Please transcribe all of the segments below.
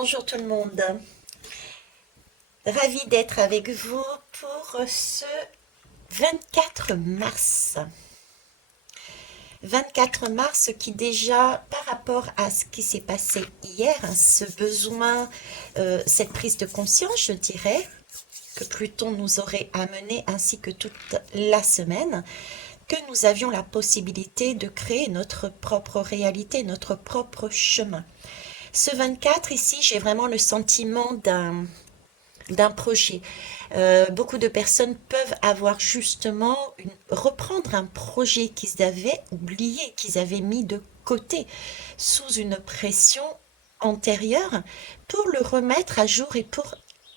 Bonjour tout le monde. Ravie d'être avec vous pour ce 24 mars. 24 mars qui déjà, par rapport à ce qui s'est passé hier, ce besoin, cette prise de conscience, je dirais, que Pluton nous aurait amené ainsi que toute la semaine, que nous avions la possibilité de créer notre propre réalité, notre propre chemin. Ce 24 ici, j'ai vraiment le sentiment d'un projet. Beaucoup de personnes peuvent avoir justement reprendre un projet qu'ils avaient oublié, qu'ils avaient mis de côté sous une pression antérieure pour le remettre à jour et pour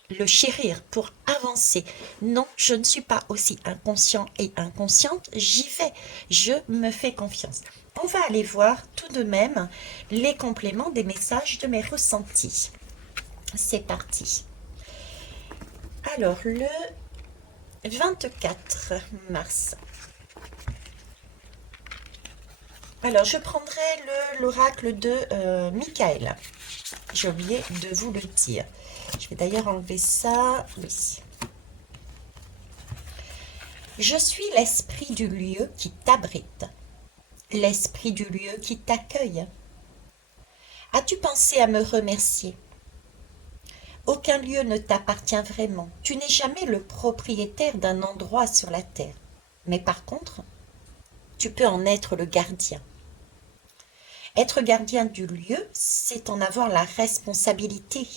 le chérir, pour avancer. Non, je ne suis pas aussi inconscient et inconsciente, j'y vais, je me fais confiance. On va aller voir tout de même les compléments des messages de mes ressentis. C'est parti. Alors, le 24 mars. Alors, je prendrai l'oracle de Michael. J'ai oublié de vous le dire. Je vais d'ailleurs enlever ça. Oui. Je suis l'esprit du lieu qui t'abrite, l'esprit du lieu qui t'accueille. As-tu pensé à me remercier? Aucun lieu ne t'appartient vraiment. Tu n'es jamais le propriétaire d'un endroit sur la terre. Mais par contre, tu peux en être le gardien. Être gardien du lieu, c'est en avoir la responsabilité.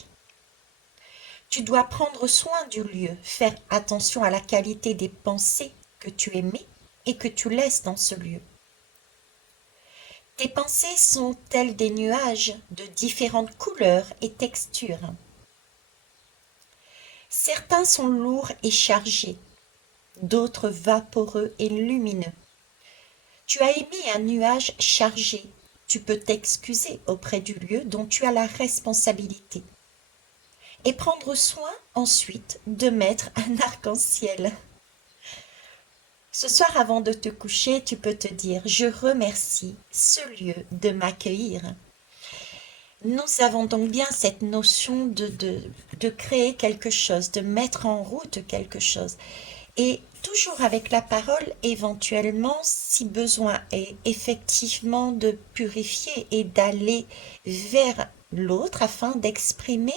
Tu dois prendre soin du lieu, faire attention à la qualité des pensées que tu émets et que tu laisses dans ce lieu. Tes pensées sont telles des nuages de différentes couleurs et textures. Certains sont lourds et chargés, d'autres vaporeux et lumineux. Tu as émis un nuage chargé. Tu peux t'excuser auprès du lieu dont tu as la responsabilité. Et prendre soin ensuite de mettre un arc-en-ciel. Ce soir, avant de te coucher, tu peux te dire « Je remercie ce lieu de m'accueillir ». Nous avons donc bien cette notion de créer quelque chose, de mettre en route quelque chose. Et toujours avec la parole, éventuellement, si besoin est effectivement de purifier et d'aller vers l'autre afin d'exprimer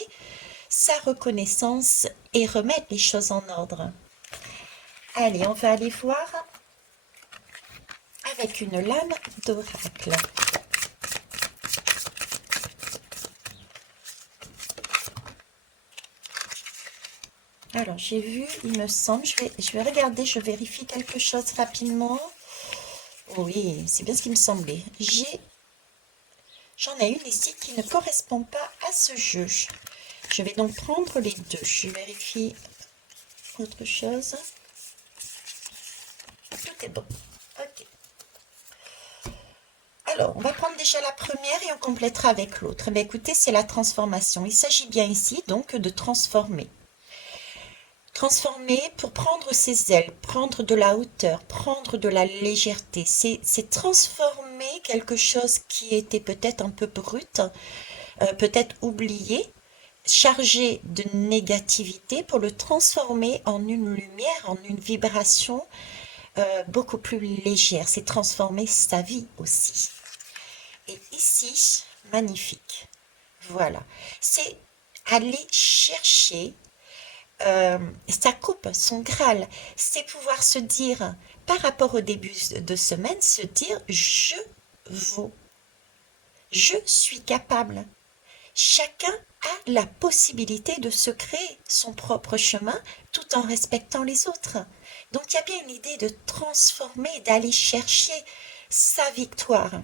sa reconnaissance et remettre les choses en ordre. Allez, on va aller voir avec une lame d'oracle. Alors, j'ai vu, il me semble, je vais regarder, je vérifie quelque chose rapidement. Oui, c'est bien ce qui me semblait. J'en ai une ici qui ne correspond pas à ce jeu. Je vais donc prendre les deux. Je vérifie autre chose. Tout est bon. Ok. Alors, on va prendre déjà la première et on complétera avec l'autre. Mais écoutez, c'est la transformation. Il s'agit bien ici donc de transformer. Transformer pour prendre ses ailes, prendre de la hauteur, prendre de la légèreté. C'est transformer quelque chose qui était peut-être un peu brut, peut-être oublié, chargé de négativité pour le transformer en une lumière, en une vibration beaucoup plus légère. C'est transformer sa vie aussi. Et ici, magnifique. Voilà. C'est aller chercher sa coupe, son Graal. C'est pouvoir se dire, par rapport au début de semaine, se dire, je vaux. Je suis capable. Chacun a la possibilité de se créer son propre chemin tout en respectant les autres. Donc il y a bien une idée de transformer, d'aller chercher sa victoire.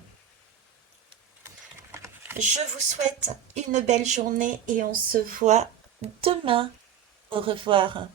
Je vous souhaite une belle journée et on se voit demain. Au revoir.